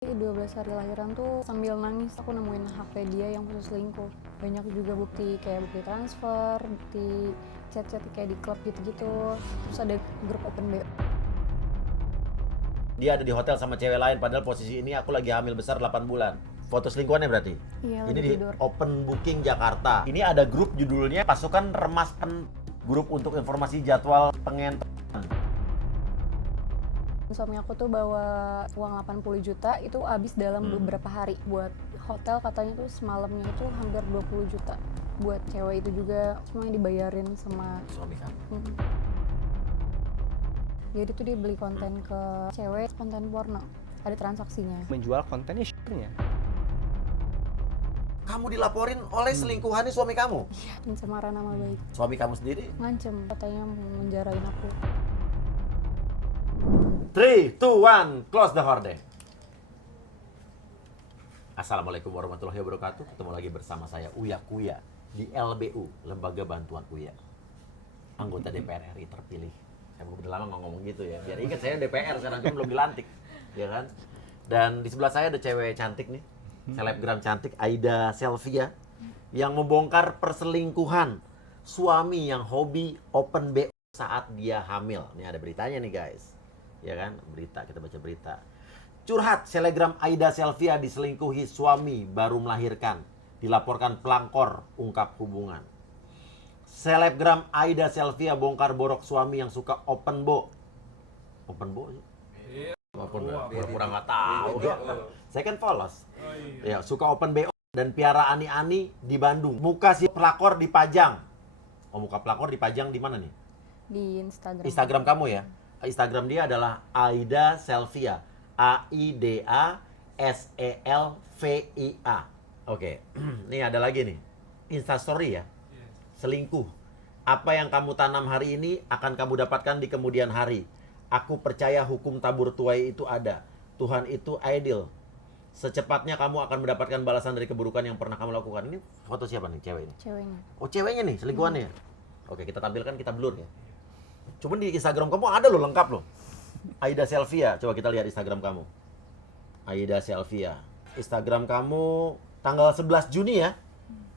12 hari lahiran tuh sambil nangis aku nemuin HP dia yang khusus selingkuh. Banyak juga bukti kayak bukti transfer, bukti chat-chat kayak di klub gitu-gitu. Terus ada grup open BO. Dia ada di hotel sama cewek lain, padahal posisi ini aku lagi hamil besar 8 bulan. Foto selingkuhannya berarti? Iya, Ini lagi di tidur. Open Booking Jakarta. Ini ada grup judulnya Pasukan Remas Grup untuk informasi jadwal pengentotan. Suami aku tuh bawa uang 80 juta itu habis dalam beberapa hari. Buat hotel katanya tuh semalamnya itu hampir 20 juta. Buat cewek itu juga semuanya dibayarin sama Suami kamu. Jadi tuh dia beli konten ke cewek, konten porno. Ada transaksinya. Menjual kontennya share-nya. Kamu dilaporin oleh selingkuhannya suami kamu? Iya, pencemaran nama baik. Suami kamu sendiri? Ngancem, katanya mau menjarain aku. 3, 2, 1, close the door deh. Assalamualaikum warahmatullahi wabarakatuh. Ketemu lagi bersama saya Uya Kuya di LBU, Lembaga Bantuan Uya. Anggota DPR RI terpilih. Saya udah lama nggak ngomong gitu ya. Biar ingat saya DPR sekarang kan belum dilantik, ya kan? Dan di sebelah saya ada cewek cantik nih, selebgram cantik Aida Selvia yang membongkar perselingkuhan suami yang hobi open BO saat dia hamil. Ini ada beritanya nih guys. Ya kan, berita, kita baca berita. Curhat, selebgram Aida Selvia diselingkuhi suami baru melahirkan. Dilaporkan pelangkor, ungkap hubungan. Selebgram Aida Selvia bongkar borok suami yang suka open bo. Open bo sih? Open bo, pura-pura nggak tahu. Saya kan polos. Ya, suka open BO dan piara ani-ani di Bandung. Muka si pelakor dipajang. Oh, muka pelakor dipajang di mana nih? Di Instagram. Instagram kamu ya? Instagram dia adalah Aida Selvia. AIDA SELVIA. Oke. Nih ada lagi nih. Instastory ya. Selingkuh. Apa yang kamu tanam hari ini akan kamu dapatkan di kemudian hari. Aku percaya hukum tabur tuai itu ada. Tuhan itu adil. Secepatnya kamu akan mendapatkan balasan dari keburukan yang pernah kamu lakukan. Ini foto siapa nih cewek ini? Ceweknya. Oh ceweknya nih selingkuhannya. Oke, kita tampilkan, kita blur ya. Cuman di Instagram kamu ada loh, lengkap loh. Aida Selvia, coba kita lihat Instagram kamu. Aida Selvia. Instagram kamu tanggal 11 Juni ya.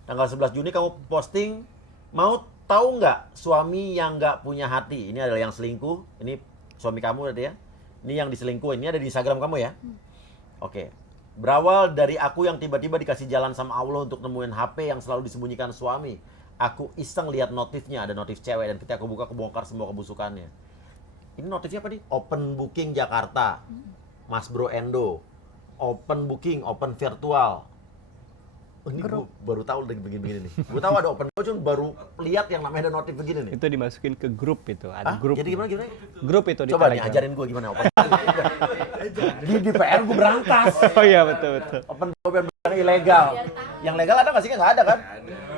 Tanggal 11 Juni kamu posting, mau tahu nggak suami yang nggak punya hati? Ini adalah yang selingkuh, ini suami kamu berarti ya. Ini yang diselingkuhin, ini ada di Instagram kamu ya. Oke. Berawal dari aku yang tiba-tiba dikasih jalan sama Allah untuk nemuin HP yang selalu disembunyikan suami. Aku iseng lihat notifnya, ada notif cewek, dan ketika aku buka kebongkar semua kebusukannya. Ini notifnya apa nih? Open Booking Jakarta, Mas Bro Endo, Open Booking, Open Virtual. Oh, ini gue baru tahu begini-begini nih. Gue tahu ada Open Booking, cuma baru lihat yang namanya ada notif begini nih. Itu dimasukin ke grup itu, ada Hah? grup. Jadi gimana? Grup itu di Coba nih Telegram. ajarin gue gimana Open Di DPR gue berangkas. Oh iya betul. Open Booking yang ilegal. Yang legal ada nggak sih? Nggak ada kan?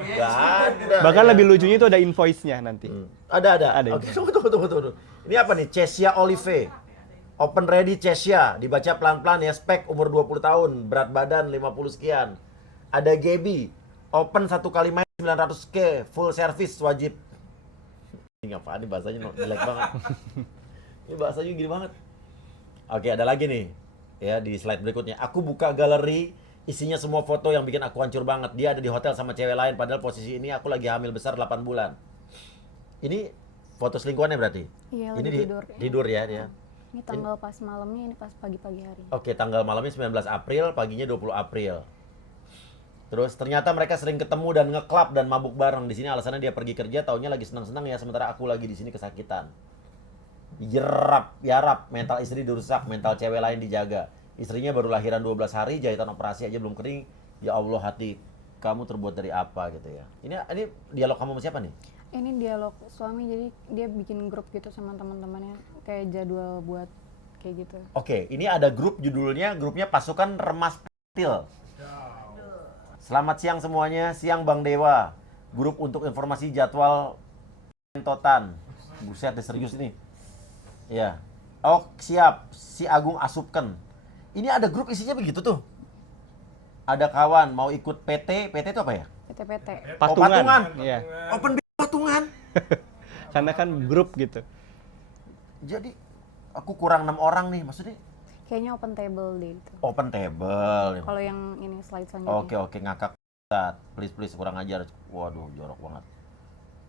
Nggak ada. Bahkan lebih lucunya itu ada invoice-nya nanti. Ada. Ada. Oke, tunggu. Ini apa nih? Chesia Olive. Open ready Chesia. Dibaca pelan-pelan ya. Spek umur 20 tahun. Berat badan 50 sekian. Ada Gaby. Open 1 kali main 900K. Full service wajib. Ini apaan nih bahasanya jelek banget. Ini bahasanya gini banget. Oke, ada lagi nih. Ya, di slide berikutnya. Aku buka galeri. Isinya semua foto yang bikin aku hancur banget. Dia ada di hotel sama cewek lain. Padahal posisi ini aku lagi hamil besar 8 bulan. Ini foto selingkuhannya berarti? Iya, Ini lagi tidur. tidur ya dia. Ini tanggal pas malamnya, ini pas pagi-pagi hari. Oke, tanggal malamnya 19 April, paginya 20 April. Terus ternyata mereka sering ketemu dan ngeklub dan mabuk bareng. Di sini alasannya dia pergi kerja, taunya lagi senang-senang ya, sementara aku lagi di sini kesakitan. Yarap, mental istri dirusak, mental cewek lain dijaga. Istrinya baru lahiran 12 hari, jahitan operasi aja belum kering. Ya Allah, hati kamu terbuat dari apa gitu ya. Ini dialog kamu sama siapa nih? Ini dialog suami, jadi dia bikin grup gitu sama teman-temannya, kayak jadwal buat kayak gitu. Oke, ini ada grup grupnya Pasukan Remas Pentil. Selamat siang semuanya, siang Bang Dewa. Grup untuk informasi jadwal pengentotan. Buset, serius ini. Iya. Oh, siap. Si Agung Asupken. Ini ada grup isinya begitu tuh. Ada kawan mau ikut PT itu apa ya? PT-PT. Patungan. Iya. Open patungan. Karena kan grup gitu. Jadi aku kurang 6 orang nih, maksudnya Kayaknya open table deh itu. Open table. Kalau yang ini slide selanjutnya. Oke, ngakak. Tat. Please kurang ajar. Waduh, jorok banget.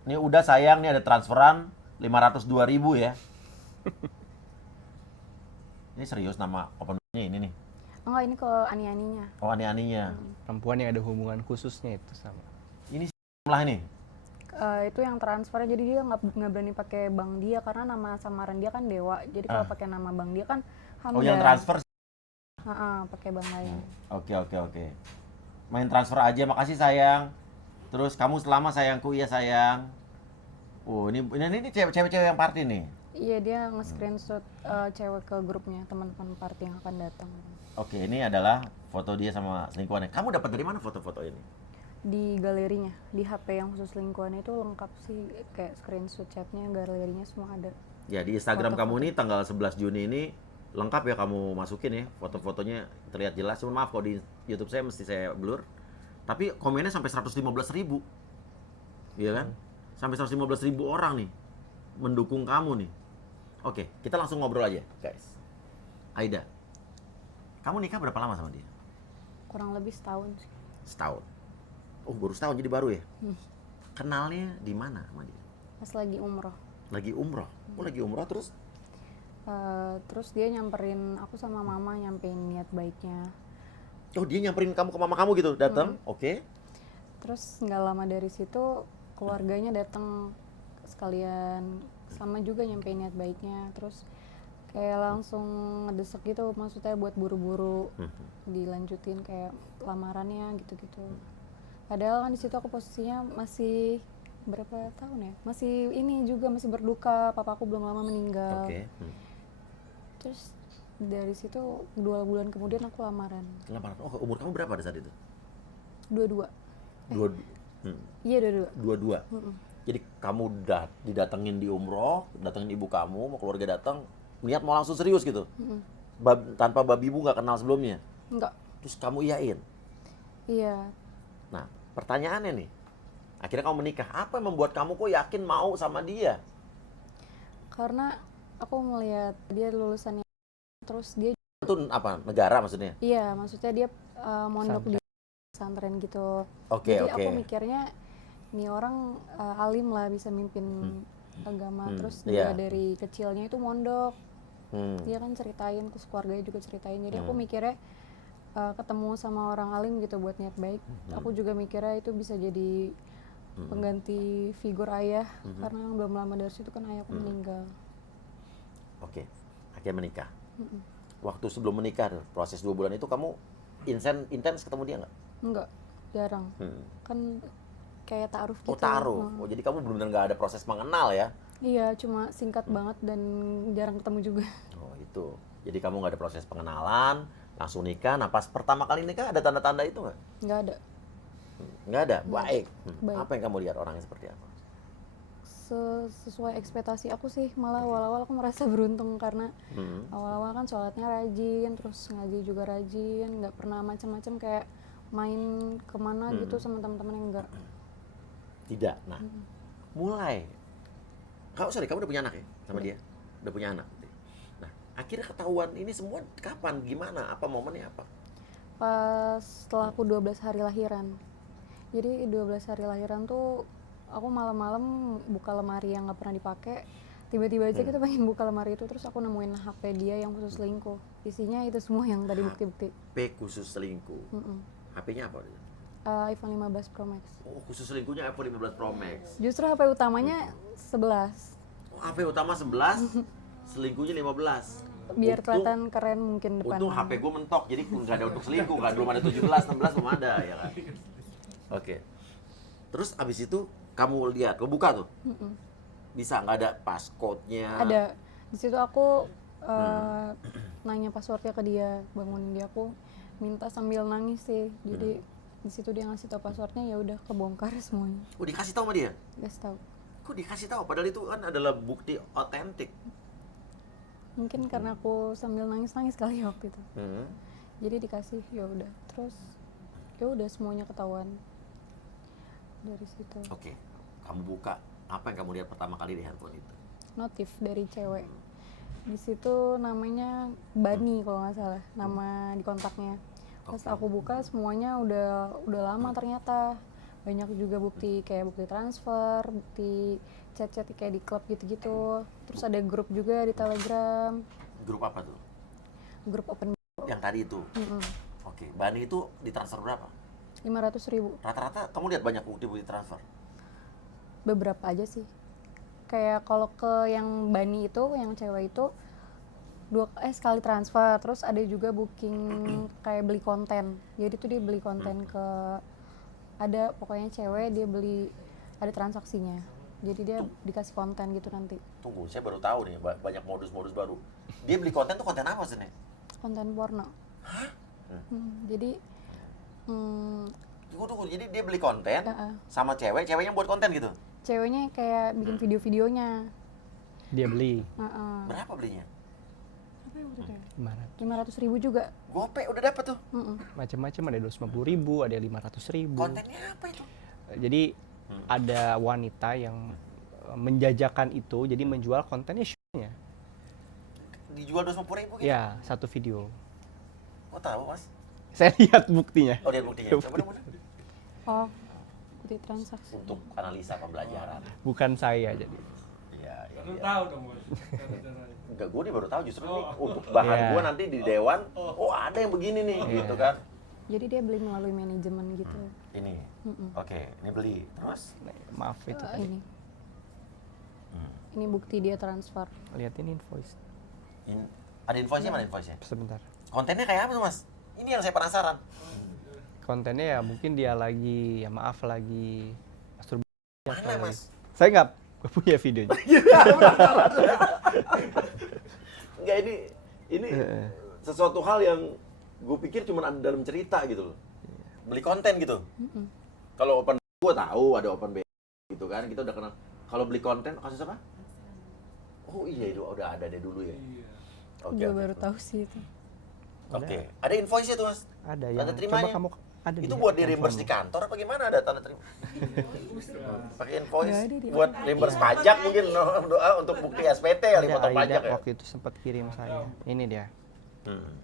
Ini udah sayang nih ada transferan 502.000 ya. Ini serius nama opennya ini nih. Enggak, ini ke ani-aninya. Oh, ani-aninya. Perempuan yang ada hubungan khususnya itu sama. Ini lah ini. Itu yang transfer, jadi dia nggak berani pakai bank dia karena nama samaran dia kan Dewa. Jadi kalau pakai nama bank dia kan Hamdan. Oh, yang transfer. Pakai bank lain. Oke. Main transfer aja, makasih sayang. Terus kamu selama sayangku, iya sayang. Oh, ini cewek-cewek yang party nih. Iya, dia nge-screenshot cewek ke grupnya teman-teman party yang akan datang. Oke, ini adalah foto dia sama selingkuhannya. Kamu dapat dari mana foto-foto ini? Di galerinya, di HP yang khusus selingkuhan itu lengkap sih, kayak screenshot chatnya, galerinya semua ada. Ya, di Instagram Foto-foto. kamu ini tanggal 11 Juni ini lengkap ya kamu masukin ya. Foto-fotonya terlihat jelas. Cuma maaf kalau di YouTube saya mesti saya blur. Tapi komennya sampai 115.000. Iya kan? Sampai 115.000 orang nih mendukung kamu nih. Oke, kita langsung ngobrol aja, guys. Aida, kamu nikah berapa lama sama dia? Kurang lebih setahun sih. Setahun. Oh, baru setahun jadi baru ya? Kenalnya di mana sama dia? Pas lagi umroh. Lagi umroh. Oh, lagi umroh terus? Terus dia nyamperin aku sama mama, nyampein niat baiknya. Oh, dia nyamperin kamu ke mama kamu gitu, datang? Oke. Terus nggak lama dari situ keluarganya datang sekalian, sama juga nyampein niat baiknya. Terus kayak langsung ngedesek gitu, maksudnya buat buru-buru dilanjutin kayak lamarannya gitu-gitu. Padahal kan di situ aku posisinya masih berapa tahun ya? Masih ini juga masih berduka, papaku belum lama meninggal. Oke. Terus dari situ 2 bulan kemudian aku lamaran. Lamaran. Oh, umur kamu berapa pada saat itu? 22. Iya, 22. Dua-dua. Jadi kamu didatengin di umroh, datengin ibu kamu, mau keluarga datang, niat mau langsung serius gitu. Tanpa babi ibu nggak kenal sebelumnya. Enggak. Terus kamu iyain. Iya. Nah, pertanyaannya nih, akhirnya kamu menikah. Apa yang membuat kamu kok yakin mau sama dia? Karena aku melihat dia lulusannya, terus dia, Itu apa? Negara maksudnya? iya, maksudnya dia mondok di pesantren gitu. Oke, Jadi oke. aku mikirnya ini orang alim lah, bisa mimpin agama. Terus iya. juga dari kecilnya itu mondok. Dia kan ceritain, terus keluarganya juga ceritain. Jadi aku mikirnya ketemu sama orang alim gitu buat niat baik. Aku juga mikirnya itu bisa jadi pengganti figur ayah, karena belum lama dari situ kan ayahku meninggal. Oke, akhirnya menikah. Waktu sebelum menikah, proses 2 bulan itu kamu intens ketemu dia nggak? Enggak, jarang. Kan kayak ta'aruf gitu. Oh, taruh. Oh, jadi kamu benar-benar nggak ada proses mengenal ya? Iya, cuma singkat banget dan jarang ketemu juga. Oh, itu. Jadi kamu nggak ada proses pengenalan, langsung nikah. Nah, pas pertama kali nikah ada tanda-tanda itu nggak? Nggak ada. Nggak ada? Baik. Baik. Apa yang kamu lihat orangnya seperti apa? Sesuai ekspektasi aku sih, malah awal-awal aku merasa beruntung karena awal-awal kan sholatnya rajin, terus ngaji juga rajin, nggak pernah macam-macam kayak main kemana gitu sama teman-teman yang enggak. Tidak. Nah, mulai. Kamu udah punya anak ya sama dia? Udah punya anak. Nah, akhirnya ketahuan ini semua kapan? Gimana? Apa momennya apa? Pas setelah aku 12 hari lahiran. Jadi 12 hari lahiran tuh aku malam-malam buka lemari yang nggak pernah dipakai. Tiba-tiba aja kita pengen buka lemari itu, terus aku nemuin HP dia yang khusus selingkuh. Isinya itu semua yang tadi bukti-bukti. HP khusus selingkuh. HP-nya apa? iPhone 15 Pro Max. Oh, khusus selingkuhnya iPhone 15 Pro Max. Justru HP utamanya 11. Oh, HP utama 11, selingkuhnya 15. Biar kelihatan keren mungkin depan. Untung HP gue mentok, jadi nggak ada untuk selingkuh kan. Belum ada 17, 16 belum ada ya kan. Oke. Terus abis itu kamu lihat, kamu buka tuh. Bisa nggak ada passcode-nya? Ada. Di situ aku nanya passwordnya ke dia, bangunin dia, aku minta sambil nangis sih. Jadi di situ dia ngasih tahu passwordnya, ya udah kebongkar semuanya. Oh, dikasih tahu sama dia? Kasih tahu. Kok dikasih tahu? Padahal itu kan adalah bukti otentik. Mungkin karena aku sambil nangis-nangis kali waktu itu. Jadi dikasih, ya udah. Terus ya udah semuanya ketahuan dari situ. Oke. Kamu buka, apa yang kamu lihat pertama kali di handphone itu? Notif dari cewek. Di situ namanya Bani kalau nggak salah, nama di kontaknya. Pas aku buka semuanya udah lama ternyata. Banyak juga bukti kayak bukti transfer, bukti chat-chat kayak di klub gitu-gitu. Terus ada grup juga di Telegram, Grup apa tuh? grup open Yang tadi itu. Oke, Bani itu ditransfer berapa? 500.000. Rata-rata kamu lihat banyak bukti-bukti transfer. Beberapa aja sih. Kayak kalau ke yang Bani itu, yang cewek itu sekali transfer, terus ada juga booking kayak beli konten. Jadi tuh dia beli konten ke ada pokoknya cewek dia beli ada transaksinya. Jadi dia dikasih konten gitu nanti. Tunggu, saya baru tahu nih banyak modus-modus baru. Dia beli konten tuh konten apa sih nih? Konten porno. Jadi Tunggu, jadi dia beli konten Heeh. sama ceweknya buat konten gitu. ceweknya kayak bikin video-videonya. Dia beli Heeh. Berapa belinya? Berapa ya waktu itu ya? 500. 500.000 juga. Gope udah dapet tuh. Macam-macam, ada 250.000, ada 500.000. Kontennya apa itu? Jadi ada wanita yang menjajakan itu, jadi menjual kontennya show-nya. Dijual 250.000 gitu? Ya, satu video. Kok tahu mas? Saya lihat buktinya. Oh, lihat buktinya. Coba. Oh, bukti transaksi. Untuk analisa pembelajaran. Bukan saya jadi. Iya. Lu tahu dong bos cara-caranya. Enggak, gue nih baru tahu justru nih untuk bahan Iya. gue nanti di dewan. Oh, ada yang begini nih, gitu kan? Jadi dia beli melalui manajemen gitu. Ini. Oke, ini beli. Terus? Maaf itu tadi. Ini. Ini bukti dia transfer. Lihatin invoice. Ada invoice-nya, mana invoice-nya? Sebentar. Kontennya kayak apa tuh mas? Ini yang saya penasaran. Kontennya ya mungkin dia lagi, ya maaf lagi masturbasi. Mana mas? Saya nggak punya videonya. Enggak, ini sesuatu hal yang gue pikir cuma ada dalam cerita gitu loh. Beli konten gitu. Kalau open gue tahu ada open gitu kan, kita udah kenal. Kalau beli konten kasus apa? Oh iya, itu udah ada deh dulu ya. Iya. Gue baru tahu sih itu. Oke, ada invoice-nya tuh mas. Ada Tanda yang terimanya. coba kamu ada Itu di buat di handphone reimburse kamu. di kantor apa gimana, ada tanda terima? Pakai invoice Nggak ada di buat reimburse pajak mungkin, doa untuk bukti SPT kali, Ada foto Aida pajak ya. waktu itu sempat kirim saya. Ini dia. Hmm.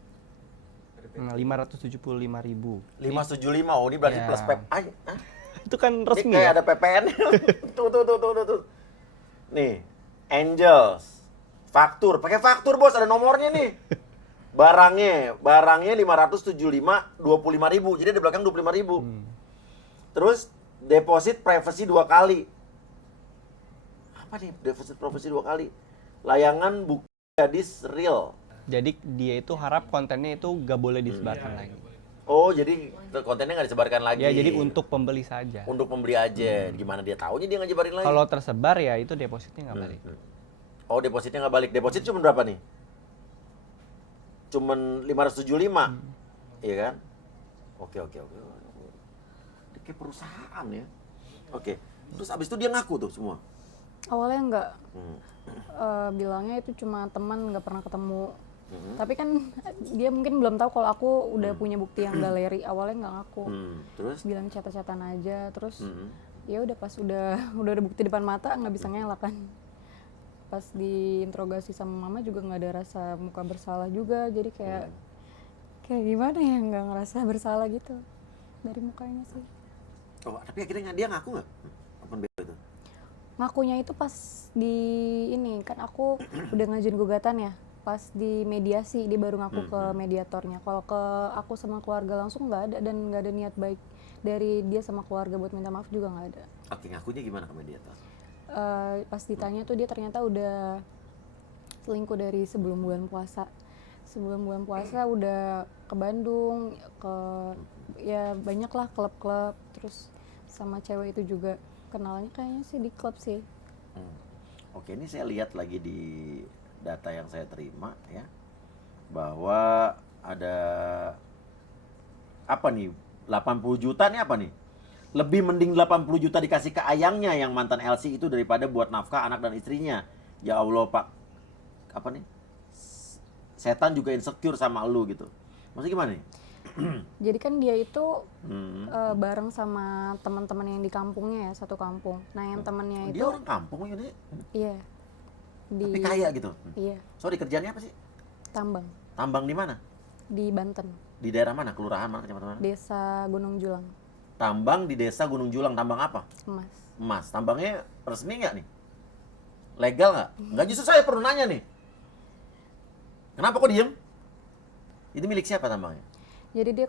575.000. 575, oh ini berarti Ya. plus PPN. Hah? Itu kan Ini resmi kayak ya? ada PPN. tuh. Nih, Angels. Faktur, pakai faktur bos, ada nomornya nih. Barangnya 575, 25.000. Jadi di belakang 25.000. Terus deposit privacy 2 kali. Apa nih deposit privacy 2 kali? Layangan bukti gadis real. Jadi dia itu harap kontennya itu gak boleh disebarkan lagi. Oh, jadi kontennya nggak disebarkan lagi. Ya jadi untuk pembeli saja. Untuk pembeli aja. Gimana dia taunya dia nggak nyebarin lagi? Kalau tersebar ya itu depositnya nggak balik. Oh, depositnya nggak balik. Deposit cuma berapa nih? Cuman 575. Iya kan? Oke. Dia kayak perusahaan ya. Oke. Terus abis itu dia ngaku tuh semua. Awalnya enggak. Bilangnya itu cuma teman, nggak pernah ketemu. Tapi kan dia mungkin belum tahu kalau aku udah punya bukti yang galeri. Awalnya nggak ngaku. Terus? Bilang chat-chatan aja, terus ya udah pas udah ada bukti depan mata nggak bisa ngelak kan. Pas diinterogasi sama mama juga nggak ada rasa muka bersalah juga, jadi kayak gimana ya, nggak ngerasa bersalah gitu dari mukanya sih. Oh, tapi akhirnya dia ngaku nggak? Open BO itu? Ngakunya itu pas di ini kan aku udah ngajuin gugatan ya, pas di mediasi dia baru ngaku ke mediatornya. Kalau ke aku sama keluarga langsung nggak ada, dan nggak ada niat baik dari dia sama keluarga buat minta maaf juga nggak ada. Oke, ngakunya gimana ke mediator? Pas ditanya tuh dia ternyata udah selingkuh dari sebelum bulan puasa. Sebelum bulan puasa udah ke Bandung, ya banyak lah klub-klub, terus sama cewek itu juga kenalnya kayaknya sih di klub sih. Oke, ini saya lihat lagi di data yang saya terima ya, bahwa ada apa nih, 80 juta nih apa nih? Lebih mending 80 juta dikasih ke ayangnya yang mantan LC itu daripada buat nafkah anak dan istrinya. Ya Allah Pak, apa nih? Setan juga insecure sama lu gitu. Maksudnya gimana nih? Jadi kan dia itu bareng sama teman-teman yang di kampungnya ya, satu kampung. Nah yang temannya Dia itu orang kampung ya nih? iya, Tapi kaya gitu. Iya, Sorry, kerjaannya apa sih? tambang Tambang di mana? di Banten, Di daerah mana? Kelurahan mana? Kecamatan mana? Desa Gunung Julang, Tambang di desa Gunung Julang. Tambang apa? emas. Emas. Tambangnya resmi nggak nih? Legal nggak? Nggak, justru saya perlu nanya nih. Kenapa kok diem? Itu milik siapa tambangnya? Jadi dia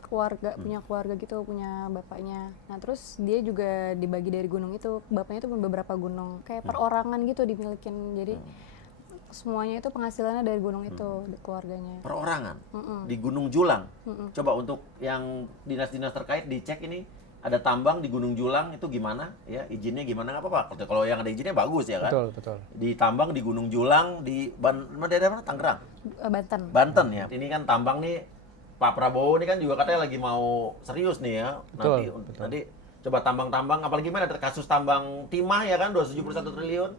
punya keluarga gitu, punya bapaknya. Nah terus dia juga dibagi dari gunung itu, bapaknya itu punya beberapa gunung, kayak perorangan gitu dimilikin. Jadi semuanya itu penghasilannya dari gunung itu, di keluarganya. Perorangan Mm-mm. di Gunung Julang. Mm-mm. Coba untuk yang dinas-dinas terkait dicek ini, ada tambang di Gunung Julang itu gimana ya, izinnya gimana, nggak apa-apa. Kalau yang ada izinnya bagus ya kan. Betul, betul. Di tambang di Gunung Julang di daerah mana? Tangerang. Banten. Banten ya. Ini kan tambang nih, Pak Prabowo ini kan juga katanya lagi mau serius nih ya. Betul, Nanti betul. nanti coba tambang-tambang, apalagi gimana ada kasus tambang timah ya kan 271 triliun.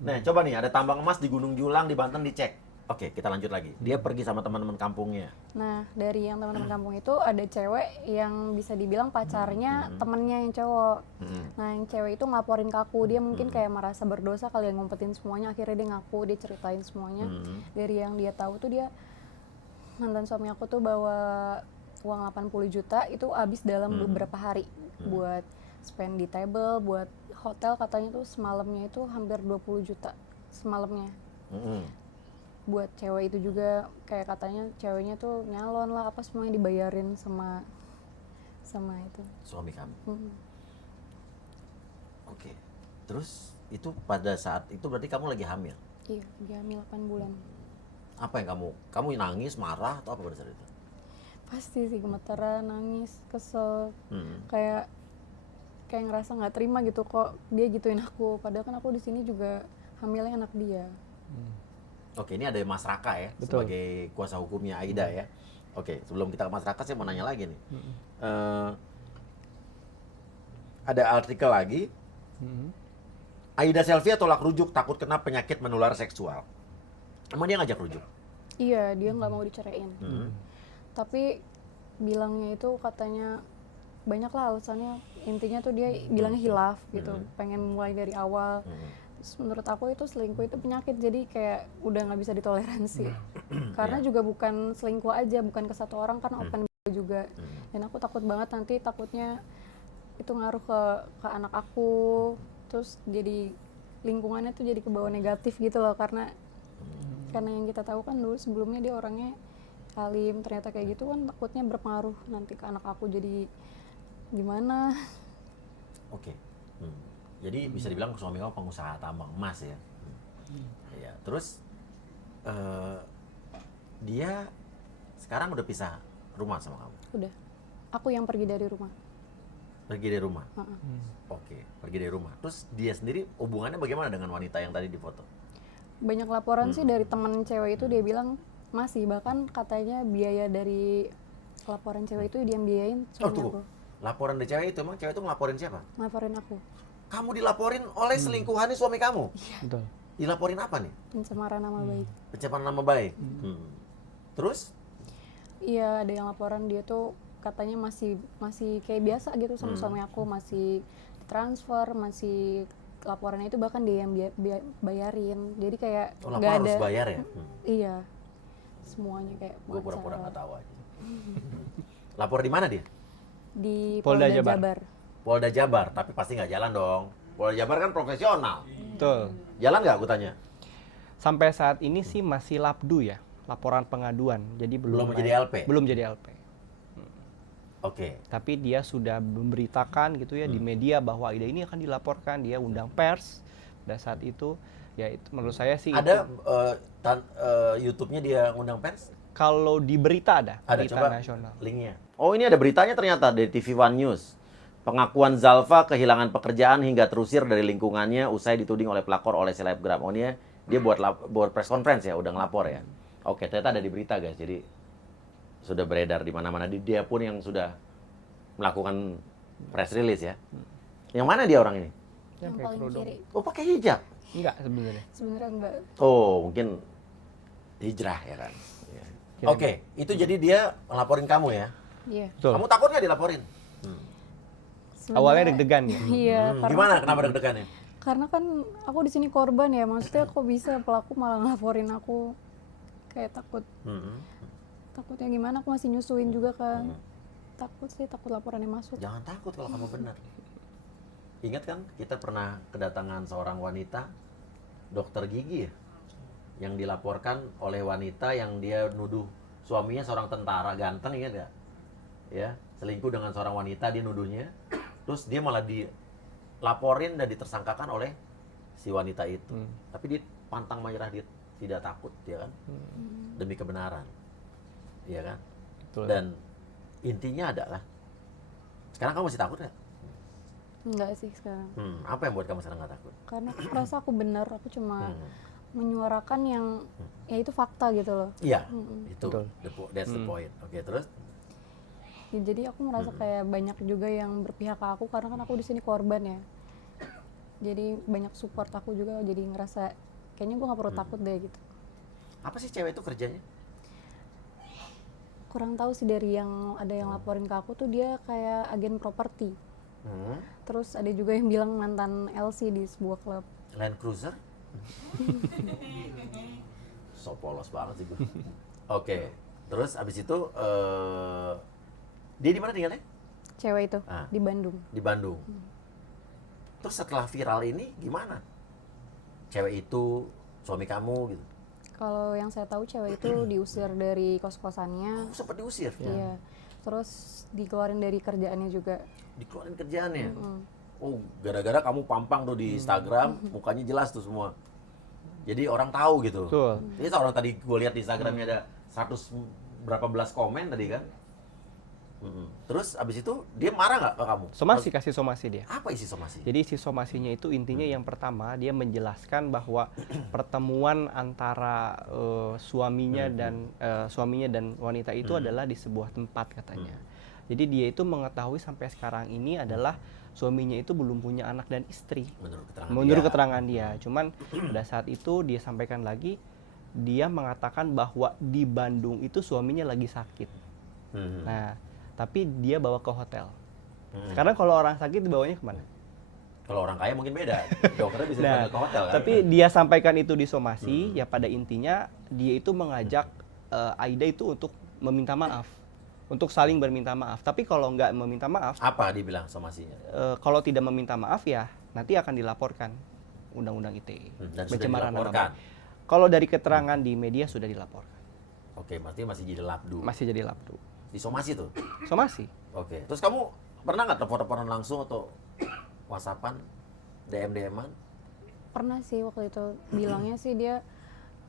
Nah, coba nih ada tambang emas di Gunung Julang di Banten, dicek. Oke, kita lanjut lagi. Dia pergi sama teman-teman kampungnya. Nah dari yang teman-teman kampung itu ada cewek yang bisa dibilang pacarnya temennya yang cowok. Nah yang cewek itu ngelaporin ke aku, dia mungkin kayak merasa berdosa kali yang ngumpetin semuanya. Akhirnya dia ngaku, dia ceritain semuanya. Dari yang dia tahu tuh dia, mantan suami aku tuh bawa uang 80 juta itu habis dalam beberapa hari buat spend di table, buat hotel katanya tuh semalamnya itu hampir 20 juta semalamnya. Buat cewek itu juga kayak katanya ceweknya tuh nyalon lah apa semuanya dibayarin sama itu. Suami kamu. Mm. Oke. Terus itu pada saat itu berarti kamu lagi hamil. Iya, dia hamil 8 bulan. Apa yang kamu nangis, marah atau apa pada saat itu? Pasti sih gemeteran, nangis, kesel, Hmm. kayak ngerasa nggak terima gitu kok dia gituin aku. Padahal kan aku di sini juga hamilnya anak dia. Oke, ini ada Mas Raka ya, Betul. sebagai kuasa hukumnya Aida ya. Oke, sebelum kita ke Mas Raka, saya mau nanya lagi nih. Ada artikel lagi, Aida Selfie tolak rujuk takut kena penyakit menular seksual. Emang dia ngajak rujuk? Iya, dia nggak mau diceraiin. Tapi bilangnya itu katanya banyak lah alasannya. Intinya tuh dia bilangnya hilaf gitu, pengen mulai dari awal. Terus menurut aku itu selingkuh itu penyakit, jadi kayak udah nggak bisa ditoleransi. Karena juga bukan selingkuh aja, bukan ke satu orang, kan open juga. Dan aku takut banget nanti takutnya itu ngaruh ke anak aku, terus jadi lingkungannya tuh jadi kebawa negatif gitu loh, karena yang kita tahu kan dulu sebelumnya dia orangnya alim, ternyata kayak gitu kan takutnya berpengaruh nanti ke anak aku jadi gimana. Oke. Jadi bisa dibilang suami kamu pengusaha tambang emas ya. Iya. Terus dia sekarang udah pisah rumah sama kamu. Udah, aku yang pergi dari rumah. Pergi dari rumah. Heeh. Oke, pergi dari rumah. Terus dia sendiri hubungannya bagaimana dengan wanita yang tadi difoto? Banyak laporan sih dari temen cewek itu, dia bilang masih, bahkan katanya biaya dari laporan cewek itu dia yang biayain Oh suami tuh, aku. laporan dari cewek itu, emang cewek itu ngelaporin siapa? Laporin aku, Kamu dilaporin oleh selingkuhannya suami kamu? Betul. Dilaporin apa nih? pencemaran nama baik. Pencemaran nama baik. Terus? Iya, ada yang laporan dia tuh katanya masih kayak biasa gitu sama suami aku, masih transfer, masih laporannya itu bahkan dia yang bayarin. Jadi kayak Oh, nggak lapor ada. harus bayar ya? Iya, semuanya kayak Gue pura-pura bicara. nggak tahu aja. Lapor di mana dia? Di Polda Polda Jabar. Jabar. Polda Jabar, tapi pasti nggak jalan dong. Polda Jabar kan profesional. Betul. Jalan nggak, aku tanya? Sampai saat ini sih masih labdu ya, laporan pengaduan. Jadi Belum belum menjadi naik. LP? Belum jadi LP. Oke. Tapi dia sudah memberitakan gitu ya di media bahwa Aida ini akan dilaporkan, dia undang pers pada saat itu. Ya itu menurut saya sih Ada itu, YouTube-nya dia ngundang pers? kalau di berita ada Ada, berita coba nasional. linknya. Oh, ini ada beritanya ternyata dari TV One News. Pengakuan Zalfa kehilangan pekerjaan hingga terusir dari lingkungannya usai dituding oleh pelakor oleh selebgram. Oh, ini dia buat press conference ya, udah ngelapor ya. Oke, ternyata ada di berita guys. Jadi sudah beredar di mana-mana. Dia pun yang sudah melakukan press release ya. Yang mana dia orang ini? Yang pakai paling kerudung. kiri. Oh, pakai hijab. Enggak sebenarnya. Sebenarnya enggak. Oh, mungkin hijrah ya kan. Ya. Oke, itu jadi dia ngelaporin kamu ya. Iya. Betul. Kamu takut nggak dilaporin? Awalnya deg-degan ya. Iya, karena Gimana? Kenapa deg-degannya? Karena kan aku di sini korban ya, maksudnya kok bisa pelaku malah ngelaporin aku, kayak takutnya gimana, aku masih nyusuin juga kan. Takut laporannya masuk. Jangan takut kalau kamu benar. Ingat kan kita pernah kedatangan seorang wanita dokter gigi ya, yang dilaporkan oleh wanita yang dia nuduh suaminya seorang tentara ganteng, ingat gak? Ya, selingkuh dengan seorang wanita, dia nuduhnya. Terus dia malah dilaporin dan ditersangkakan oleh si wanita itu. Tapi dia pantang menyerah, dia tidak takut, ya kan? Demi kebenaran. Iya kan? Betul. Dan intinya adalah sekarang kamu masih takut nggak? Enggak sih sekarang. Apa yang buat kamu sekarang nggak takut? Karena aku merasa aku benar, aku cuma menyuarakan yang ya itu fakta gitu loh. Iya, itu Betul. that's the point. Oke, terus Ya, jadi aku merasa kayak banyak juga yang berpihak ke aku karena kan aku di sini korban ya. Jadi banyak support aku juga, jadi ngerasa kayaknya gue nggak perlu takut deh gitu. apa sih cewek itu kerjanya? Kurang tahu sih, dari yang ada yang laporin ke aku tuh dia kayak agen properti. Terus ada juga yang bilang mantan LC di sebuah klub. Land Cruiser? So polos banget sih gue. Oke, terus abis itu dia di mana tinggalnya? Cewek itu Ah. di Bandung. Di Bandung. Terus setelah viral ini gimana? Cewek itu suami kamu gitu? Kalau yang saya tahu cewek itu diusir dari kos-kosannya. Oh, sempat diusir? Iya. Terus dikeluarin dari kerjaannya juga. Dikeluarin kerjaannya? Oh, gara-gara kamu pampang tuh di Instagram, mukanya jelas tuh semua. Jadi orang tahu gitu. Betul. Jadi orang tadi gue lihat di Instagramnya ada 100 berapa belas komen tadi kan. Terus abis itu dia marah nggak ke kamu? Somasi, kasih somasi dia. Apa isi somasi? Jadi isi somasinya itu intinya yang pertama dia menjelaskan bahwa pertemuan antara suaminya dan wanita itu adalah di sebuah tempat katanya. Jadi dia itu mengetahui sampai sekarang ini adalah suaminya itu belum punya anak dan istri. Menurut keterangan Keterangan dia. Cuman pada saat itu dia sampaikan lagi, dia mengatakan bahwa di Bandung itu suaminya lagi sakit. Nah, tapi dia bawa ke hotel. Karena kalau orang sakit dibawanya kemana? Kalau orang kaya mungkin beda. Dokternya bisa Nah, dipanggil ke hotel kan? tapi dia sampaikan itu di somasi, ya pada intinya dia itu mengajak Aida itu untuk meminta maaf, untuk saling berminta maaf. Tapi kalau nggak meminta maaf, Apa dibilang somasinya? kalau tidak meminta maaf ya nanti akan dilaporkan Undang-Undang ITE, Dan sudah pencemaran nama dilaporkan? baik. Kalau dari keterangan di media sudah dilaporkan, Oke, berarti masih jadi labdu. masih jadi labdu. Di somasi tuh? Somasi. Oke. Terus kamu pernah nggak telepon-teleponan langsung atau WhatsAppan, DM-DM-an? Pernah sih waktu itu, bilangnya sih dia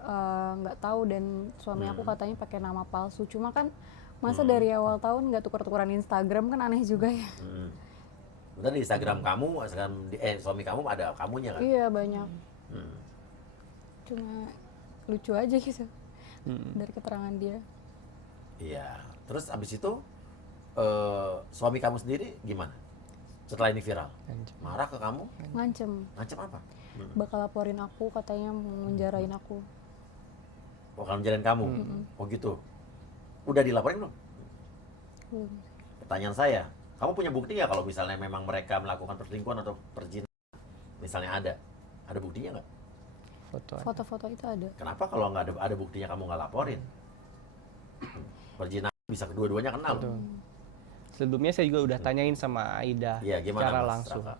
nggak tahu dan suami aku katanya pakai nama palsu. Cuma kan masa dari awal tahun nggak tuker-tukeran Instagram, kan aneh juga ya. Bener di Instagram kamu, suami kamu ada kamunya kan? Iya banyak. Cuma lucu aja gitu dari keterangan dia. Iya. Terus abis itu suami kamu sendiri gimana? Setelah ini viral? Marah ke kamu? Ngancem, Ngancam apa? bakal laporin aku, katanya mau menjarain aku. Bakal menjarain kamu? Oh gitu? Udah dilaporin belum? Belum. Pertanyaan saya, kamu punya bukti nggak kalau misalnya memang mereka melakukan perselingkuhan atau perzinahan? Misalnya ada buktinya nggak? Foto-foto itu ada. Kenapa kalau nggak ada buktinya kamu nggak laporin? Perzinahan bisa kedua-duanya kenal. Sebelumnya saya juga udah tanyain sama Aida Iya, gimana secara Mas langsung. Raka?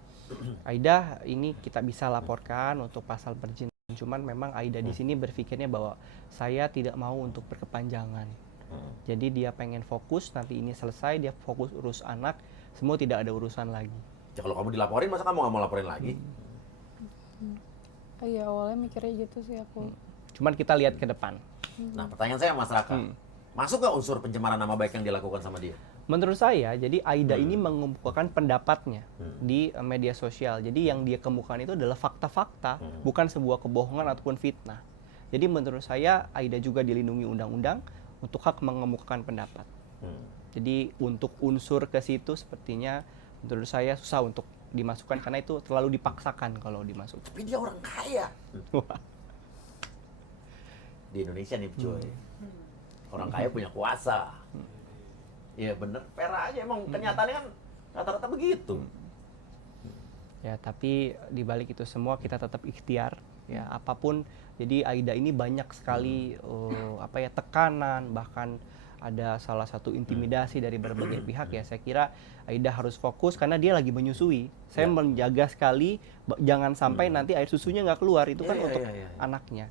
Aida, ini kita bisa laporkan untuk pasal perzinahan. Cuman memang Aida di sini berpikirnya bahwa saya tidak mau untuk berkepanjangan. Jadi dia pengen fokus, nanti ini selesai, dia fokus urus anak, semua tidak ada urusan lagi. Ya, kalau kamu dilaporin, masa kamu nggak mau laporin lagi? Iya, awalnya mikirnya gitu sih aku. Cuman kita lihat ke depan. Nah, pertanyaan saya Mas Raka, masuk nggak unsur pencemaran nama baik yang dilakukan sama dia? Menurut saya, jadi Aida ini mengemukakan pendapatnya di media sosial. Jadi yang dia kemukakan itu adalah fakta-fakta, bukan sebuah kebohongan ataupun fitnah. Jadi menurut saya, Aida juga dilindungi undang-undang untuk hak mengemukakan pendapat. Jadi untuk unsur ke situ sepertinya menurut saya susah untuk dimasukkan karena itu terlalu dipaksakan kalau dimasukkan. Tapi dia orang kaya. Di Indonesia nih cuy, orang kaya punya kuasa. Iya bener, fair aja emang kenyataannya kan rata-rata begitu. Ya, tapi di balik itu semua kita tetap ikhtiar ya apapun. Jadi Aida ini banyak sekali tekanan, bahkan ada salah satu intimidasi dari berbagai pihak ya. Saya kira Aida harus fokus karena dia lagi menyusui. Saya Ya. menjaga sekali jangan sampai nanti air susunya nggak keluar, itu kan Ya, ya, untuk ya, ya. anaknya.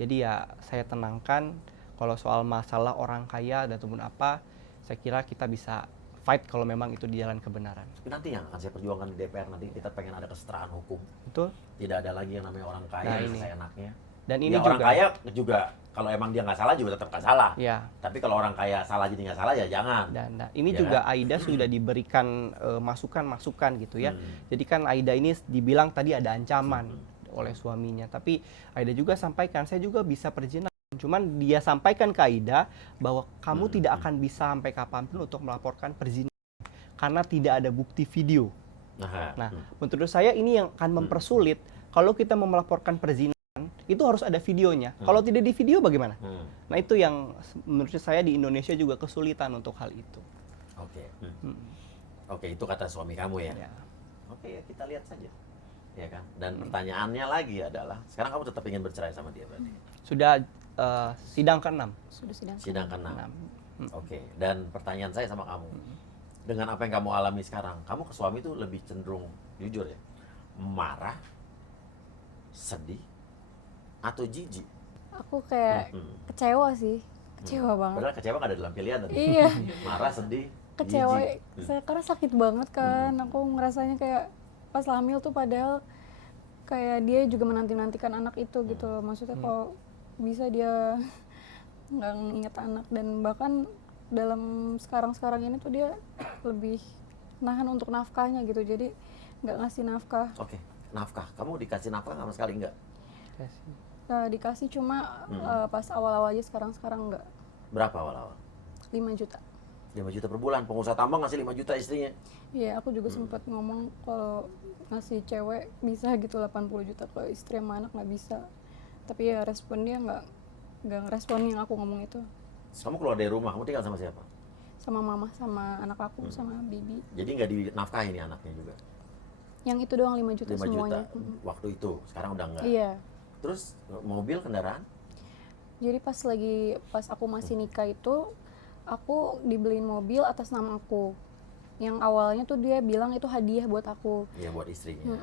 Jadi ya saya tenangkan. Kalau soal masalah orang kaya dan ataupun apa, saya kira kita bisa fight kalau memang itu di jalan kebenaran. Nanti yang akan saya perjuangkan di DPR, nanti kita pengen ada kesetaraan hukum. Betul? Tidak ada lagi yang namanya orang kaya Nah, yang ini. seenaknya. Dan ini Ya, orang juga kaya juga kalau emang dia nggak salah juga tetap nggak salah. ya. Tapi kalau orang kaya salah jadi nggak salah ya jangan. Dan ini Ya juga kan? Aida sudah diberikan masukan-masukan gitu ya. Hmm. Jadi kan Aida ini dibilang tadi ada ancaman oleh suaminya. Tapi Aida juga sampaikan, saya juga bisa perjinahan. Cuman dia sampaikan ke Aida bahwa kamu tidak akan bisa sampai kapanpun untuk melaporkan perzinahan karena tidak ada bukti video. Nah, menurut saya ini yang akan mempersulit. Kalau kita mau melaporkan perzinahan, itu harus ada videonya. Kalau tidak di video bagaimana? Nah, itu yang menurut saya di Indonesia juga kesulitan untuk hal itu. Oke. Oke, itu kata suami kamu ya. Ya. Oke, ya kita lihat saja. Ya kan? Dan pertanyaannya lagi adalah, sekarang kamu tetap ingin bercerai sama dia berarti? Sudah sidang ke-6. Sudah sidang. Sidang ke-6. 6. Oke, dan pertanyaan saya sama kamu. Dengan apa yang kamu alami sekarang, kamu ke suami itu lebih cenderung, jujur ya, marah, sedih, atau jijik? Aku kayak kecewa sih, kecewa banget. Padahal kecewa nggak ada dalam pilihan tadi. Iya, Marah, sedih, kecewa. jijik. Saya karena sakit banget kan. Aku ngerasanya kayak pas hamil tuh padahal kayak dia juga menanti-nantikan anak itu gitu loh. Maksudnya kalau bisa dia nggak inget anak, dan bahkan dalam sekarang ini tuh dia lebih nahan untuk nafkahnya gitu. Jadi nggak ngasih nafkah. Oke, nafkah. Kamu dikasih nafkah sama sekali nggak? Dikasih cuma pas awal-awal aja, sekarang nggak. Berapa awal-awal? 5 juta. 5 juta per bulan. Pengusaha tambang ngasih 5 juta istrinya. Iya, aku juga sempat ngomong kalau ngasih cewek bisa gitu 80 juta, ke istri sama anak nggak bisa. Tapi ya respon dia nggak ngerespon yang aku ngomong itu. Kamu keluar dari rumah, kamu tinggal sama siapa? Sama mama, sama anak aku, sama bibi. Jadi nggak dinafkahi nih anaknya juga? Yang itu doang 5 juta 5 semuanya. juta waktu itu, sekarang udah enggak. Iya. Terus mobil, kendaraan? Jadi pas aku masih nikah itu, aku dibeliin mobil atas nama aku. Yang awalnya tuh dia bilang itu hadiah buat aku. Iya, buat istrinya.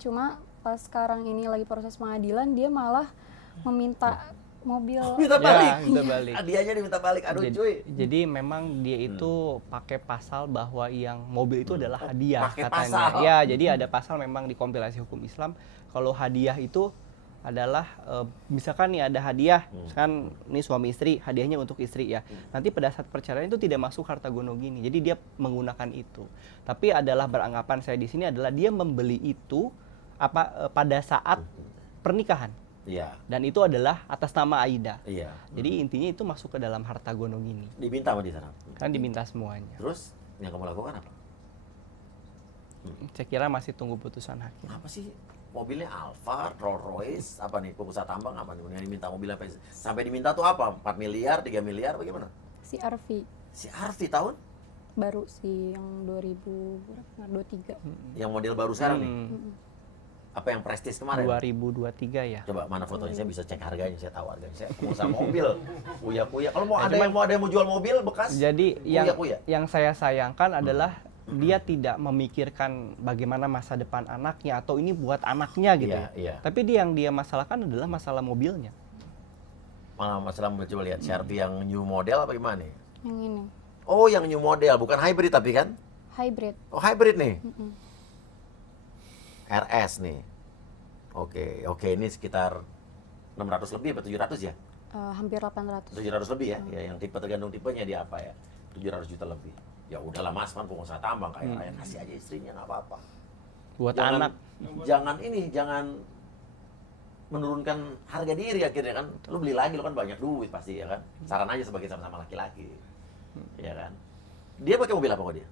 Cuma pas sekarang ini lagi proses pengadilan, dia malah meminta mobil. Minta Ya, balik. minta balik. Hadiahnya diminta balik. Aduh, cuy. Jadi memang dia itu pakai pasal bahwa yang mobil itu adalah hadiah pakai katanya. pasal. Ya, jadi ada pasal memang di kompilasi hukum Islam kalau hadiah itu adalah misalkan nih ada hadiah, kan ini suami istri, hadiahnya untuk istri ya. Nanti pada saat perceraian itu tidak masuk harta gono gini. Jadi dia menggunakan itu. Tapi adalah beranggapan saya di sini adalah dia membeli itu pada saat pernikahan. Iya. Dan itu adalah atas nama Aida. Iya. Jadi intinya itu masuk ke dalam harta gono gini. Diminta sama di sana. Kan diminta semuanya. Terus yang kamu lakukan apa? Saya kira masih tunggu putusan hakim. Apa sih? Mobilnya Alphard, Rolls Royce, apa nih? Pengusaha tambang apa nih? Yang diminta mobil sampai diminta tuh apa? 4 miliar, 3 miliar, bagaimana? Si Arfi Si Arfi tahun? baru sih yang 2023. Yang model baru sekarang nih? Apa yang prestis kemarin? 2023 ya. Coba mana fotonya, saya bisa cek harganya, saya tahu harganya. Saya pengusaha mobil, kuya-kuya. Kalau mau ada yang mau jual mobil bekas, Jadi kuya-kuya. yang saya sayangkan adalah dia tidak memikirkan bagaimana masa depan anaknya atau ini buat anaknya gitu. Iya, iya. Tapi yang dia masalahkan adalah masalah mobilnya. Masalah coba lihat, Sharpie yang new model apa gimana nih? Yang ini Oh, yang new model, bukan hybrid tapi kan? hybrid. Oh, hybrid nih. RS nih. Oke, ini sekitar 600 lebih atau 700 ya? Hampir 800. 700 lebih ya? Ya, yang tipe tergantung tipenya dia apa ya? 700 juta lebih. Ya udahlah Mas, kan pengusaha tambang kayak raya, kasih aja istrinya nggak apa-apa. Buat Jangan- anak. Jangan menurunkan harga diri akhirnya kan. Lu beli lagi, lu kan banyak duit pasti ya kan. Saran aja sebagai sama-sama laki-laki. Ya kan. Dia pakai mobil apa kok dia?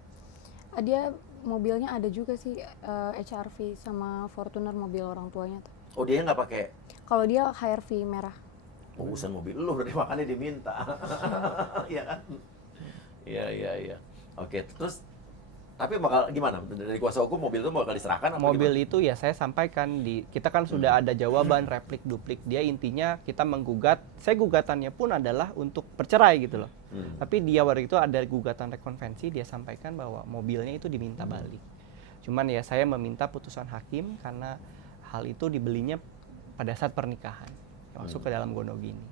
Dia mobilnya ada juga sih, HRV sama Fortuner, mobil orang tuanya tuh. Oh, dia nggak pakai. Kalau dia HRV merah. Urusan mobil lu berarti makanya diminta. Iya kan? Iya. Oke, terus Tapi bakal gimana? Dari kuasa hukum mobil itu bakal diserahkan atau Mobil gimana? itu ya saya sampaikan kita kan sudah ada jawaban replik duplik. Dia intinya kita menggugat, saya gugatannya pun adalah untuk bercerai gitu loh. Tapi dia waktu itu ada gugatan rekonvensi, dia sampaikan bahwa mobilnya itu diminta balik. Cuman ya saya meminta putusan hakim karena hal itu dibelinya pada saat pernikahan. Masuk ke dalam gonogini.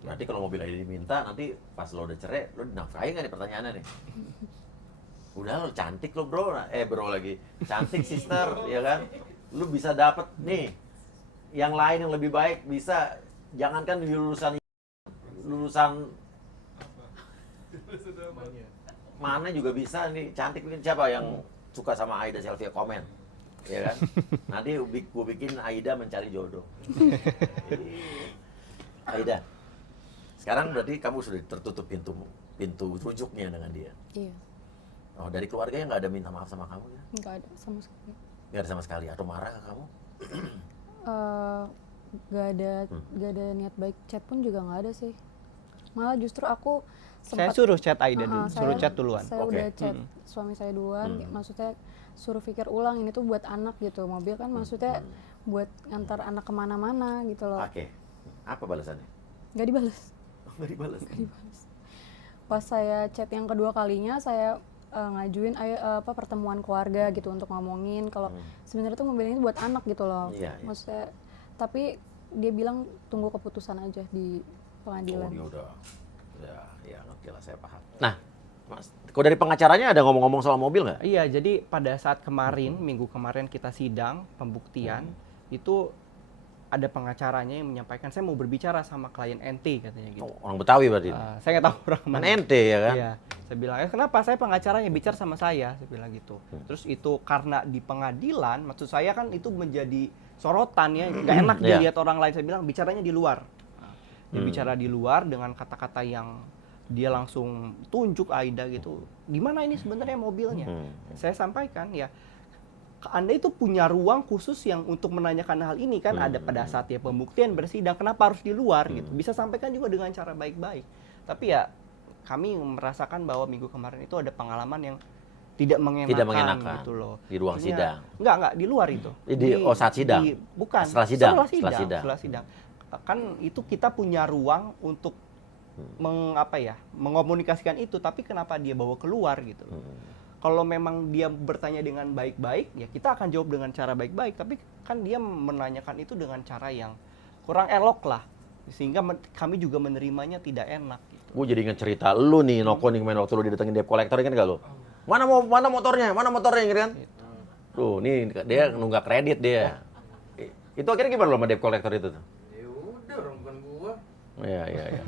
Berarti kalau mobil aja diminta, nanti pas lo udah cerai, lo dinafkahi nggak nih pertanyaannya nih? Udah lo cantik lo bro, bro lagi. Cantik sister, ya kan? Lu bisa dapet nih, yang lain yang lebih baik bisa, jangankan di lulusan mana juga bisa nih, cantik bikin siapa yang suka sama Aida selfie komen? Ya kan? Nanti gue bikin Aida mencari jodoh. Aida, sekarang berarti kamu sudah tertutup pintu rujuknya dengan dia. Iya, Oh, dari keluarganya nggak ada minta maaf sama kamu ya? nggak ada sama sekali. Nggak ada sama sekali. Atau marah ke kamu? Eh, nggak ada niat baik, chat pun juga nggak ada sih. Malah justru aku Saya sempat suruh chat Aida dulu, suruh saya- chat duluan. Saya Oke. udah chat suami saya duluan, maksudnya suruh pikir ulang ini tuh buat anak gitu. Mobil kan maksudnya buat ngantar anak kemana-mana gitu loh. Oke. Apa balasannya? Nggak dibales. Oh, nggak dibalas. Pas saya chat yang kedua kalinya, saya ngajuin pertemuan keluarga gitu untuk ngomongin kalau sebenarnya tuh mobil ini buat anak gitu loh. Iya, iya. Maksudnya, tapi dia bilang tunggu keputusan aja di Oh, pengadilan. dia udah. Ya ngerti lah, saya paham. Nah, Mas, kok dari pengacaranya ada ngomong-ngomong soal mobil nggak? Iya, jadi pada saat kemarin, minggu kemarin kita sidang, pembuktian, itu ada pengacaranya yang menyampaikan, saya mau berbicara sama klien NT katanya gitu. Oh, orang Betawi berarti. Saya nggak tahu orang Kan mana. ente ya kan? Iya, saya bilang, kenapa saya pengacaranya bicara sama saya bilang gitu. Terus itu karena di pengadilan, maksud saya kan itu menjadi sorotan ya, nggak enak Iya. dilihat orang lain. Saya bilang bicaranya di luar. Nah, dia bicara di luar dengan kata-kata yang dia langsung tunjuk Aida gitu. Gimana ini sebenarnya mobilnya? Saya sampaikan ya, Anda itu punya ruang khusus yang untuk menanyakan hal ini kan ada pada saat ya pembuktian bersidang. Kenapa harus di luar gitu? Bisa sampaikan juga dengan cara baik-baik. Tapi ya kami merasakan bahwa minggu kemarin itu ada pengalaman yang tidak mengenakan, gitu loh. Di ruang Maksudnya, sidang. Enggak di luar itu. Saat sidang? Bukan. Setelah sidang? Setelah sidang. Kan itu kita punya ruang untuk mengomunikasikan itu, tapi kenapa dia bawa keluar gitu loh. Kalau memang dia bertanya dengan baik-baik, ya kita akan jawab dengan cara baik-baik. Tapi kan dia menanyakan itu dengan cara yang kurang elok lah, sehingga kami juga menerimanya tidak enak. Gitu. Gue jadi inget cerita lu nih, Noko nih kemarin waktu lu didatengin debt collector kan gak lu? Mana motornya gitu kan? Tuh, nih dia nunggak kredit dia. Itu akhirnya gimana lo sama debt collector itu tuh? Ya udah, orang bukan gua. Iya.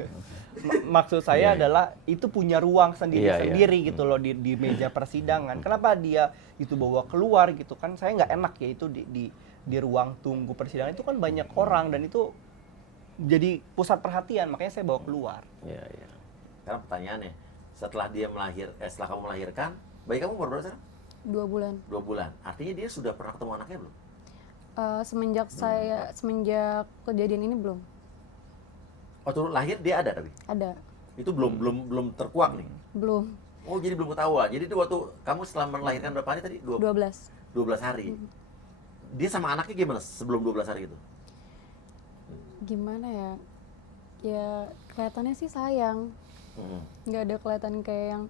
Maksud saya adalah itu punya ruang sendiri-sendiri Iya. gitu loh di meja persidangan. Kenapa dia itu bawa keluar gitu kan? Saya nggak enak ya itu di ruang tunggu persidangan itu kan banyak orang dan itu jadi pusat perhatian, makanya saya bawa keluar. Iya. Sekarang pertanyaannya, setelah kamu melahirkan, bayi kamu umur berapa sekarang? 2 bulan. 2 bulan. Artinya dia sudah pernah ketemu anaknya belum? Semenjak kejadian ini belum Waktu lahir dia ada tapi? ada. Itu belum terkuak nih? Belum. Oh, jadi belum ketahuan. Jadi itu waktu kamu setelah melahirkan berapa hari tadi? 12. 12 hari. Dia sama anaknya gimana sebelum 12 hari itu? Gimana ya? Ya kelihatannya sih sayang. Nggak ada kelihatan kayak yang,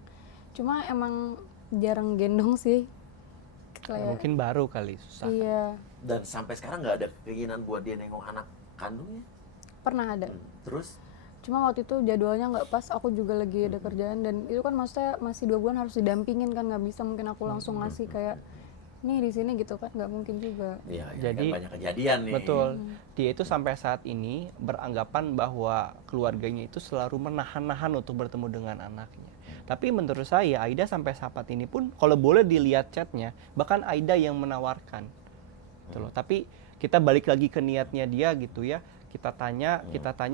cuma emang jarang gendong sih. Kayak, Mungkin baru kali susah. iya, Dan sampai sekarang nggak ada keinginan buat dia nengok anak kandungnya? pernah ada. Terus? Cuma waktu itu jadwalnya nggak pas, aku juga lagi ada kerjaan dan itu kan maksudnya masih 2 bulan harus didampingin kan, nggak bisa mungkin aku langsung ngasih kayak nih di sini gitu kan, nggak mungkin juga. Iya, Jadi, kan banyak kejadian nih. Betul. Dia itu sampai saat ini beranggapan bahwa keluarganya itu selalu menahan-nahan untuk bertemu dengan anaknya. Tapi menurut saya, Aida sampai saat ini pun, kalau boleh dilihat chatnya, bahkan Aida yang menawarkan. Gitu loh. Tapi kita balik lagi ke niatnya dia gitu ya. Kita tanya,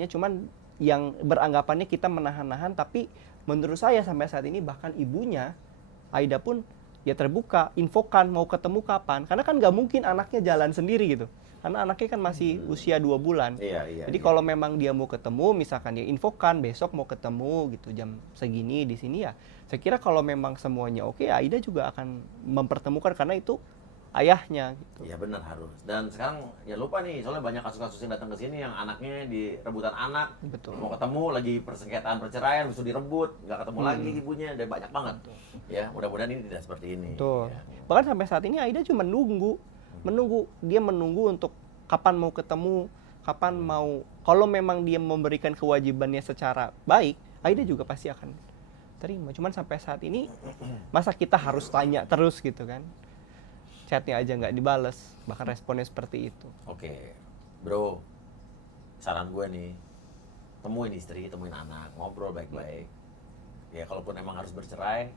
cuman yang beranggapannya kita menahan-nahan, tapi menurut saya sampai saat ini bahkan ibunya, Aida pun ya terbuka, infokan mau ketemu kapan. Karena kan nggak mungkin anaknya jalan sendiri gitu. Karena anaknya kan masih usia 2 bulan. Iya. Jadi kalau memang dia mau ketemu, misalkan dia infokan besok mau ketemu gitu jam segini di sini ya. Saya kira kalau memang semuanya oke, Aida juga akan mempertemukan karena itu ayahnya gitu. Iya benar harus. Dan sekarang ya lupa nih, soalnya banyak kasus-kasus yang datang ke sini yang anaknya di rebutan anak, Betul. mau ketemu lagi persengketaan perceraian, bisa direbut, nggak ketemu lagi ibunya, dan banyak banget. Ya mudah-mudahan ini tidak seperti ini. Betul. Ya. Bahkan sampai saat ini Aida cuma dia menunggu untuk kapan mau ketemu, kapan mau, kalau memang dia memberikan kewajibannya secara baik, Aida juga pasti akan terima. Cuman sampai saat ini masa kita harus tanya terus gitu kan? Chatnya aja nggak dibales, bahkan responnya seperti itu. Oke, bro, saran gue nih, temuin istri, temuin anak, ngobrol baik-baik. Ya kalaupun emang harus bercerai,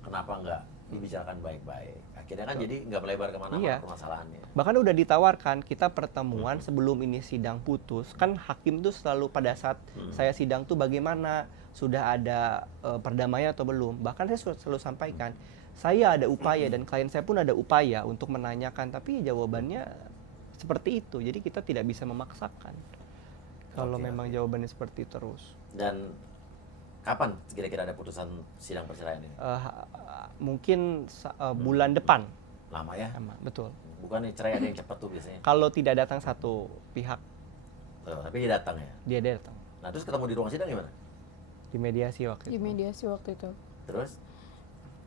kenapa nggak dibicarakan baik-baik? Akhirnya kan jadi nggak melebar kemana-mana Iya. permasalahannya. Bahkan udah ditawarkan kita pertemuan sebelum ini sidang putus. Kan hakim tuh selalu pada saat saya sidang tuh bagaimana, sudah ada perdamaian atau belum. Bahkan saya selalu sampaikan, saya ada upaya dan klien saya pun ada upaya untuk menanyakan, tapi jawabannya seperti itu. Jadi kita tidak bisa memaksakan. Kalau Oke, memang jawabannya seperti itu terus. Dan kapan kira-kira ada putusan sidang perceraian ini? Mungkin bulan depan. Lama ya? Sama, betul. Bukan nih cerai ada yang cepat tuh biasanya. Kalau tidak datang satu pihak, Tapi dia datang ya. dia datang. Nah terus ketemu di ruang sidang gimana? Di mediasi waktu Di itu. mediasi waktu itu. Terus?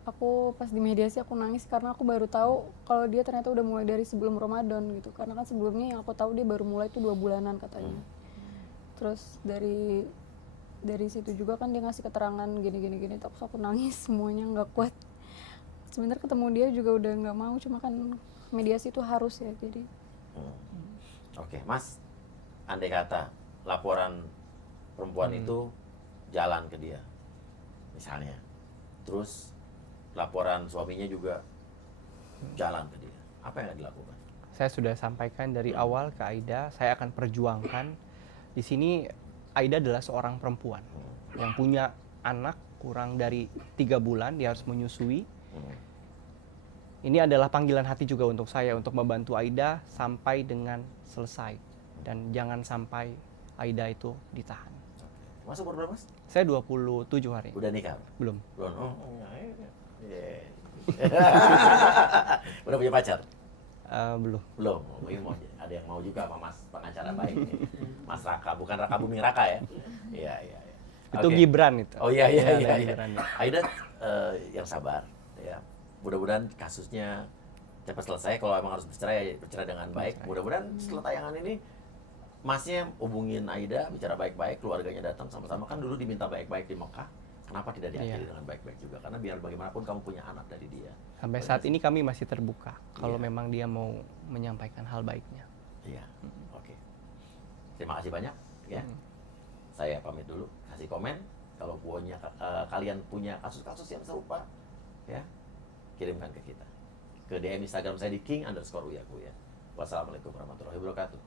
Aku pas di mediasi aku nangis karena aku baru tahu kalau dia ternyata udah mulai dari sebelum Ramadan gitu. Karena kan sebelumnya yang aku tahu dia baru mulai itu 2 bulanan katanya. Terus dari situ juga kan dia ngasih keterangan gini. Terus aku nangis semuanya nggak kuat. Sebenarnya ketemu dia juga udah nggak mau, cuma kan mediasi itu harus ya jadi. Oke, Mas. Andai kata laporan perempuan itu jalan ke dia, misalnya, terus laporan suaminya juga jalan ke dia, apa yang akan dilakukan? Saya sudah sampaikan dari awal ke Aida, saya akan perjuangkan. Di sini Aida adalah seorang perempuan yang punya anak kurang dari 3 bulan, dia harus menyusui. Ini adalah panggilan hati juga untuk saya untuk membantu Aida sampai dengan selesai dan jangan sampai Aida itu ditahan. Mas umur berapa, Mas? Saya 27 hari. Udah nikah? Belum. Belum. Iya. Udah punya pacar? Belum. Belum. Mungkin mau ada yang mau juga sama Mas pengacara baik nih. Mas Raka, bukan Raka Buming Raka ya? Iya. Itu Oke. Gibran itu. Oh iya. Gibran. Aida yang sabar ya. Mudah-mudahan kasusnya cepat selesai. Kalau emang harus bercerai dengan baik. Mudah-mudahan setelah tayangan ini Masnya hubungin Aida, bicara baik-baik, keluarganya datang sama-sama. Kan dulu diminta baik-baik di Mekah. Kenapa tidak diakhiri dengan baik-baik juga? Karena biar bagaimanapun kamu punya anak dari dia. Sampai saat ini kami masih terbuka kalau Iya. memang dia mau menyampaikan hal baiknya. Iya. Oke. Terima kasih banyak ya. Saya pamit dulu. Kasih komen kalau kalian punya kasus-kasus yang serupa ya. Kirimkan ke kita. Ke DM Instagram saya di king_uyakuya. Wassalamualaikum warahmatullahi wabarakatuh.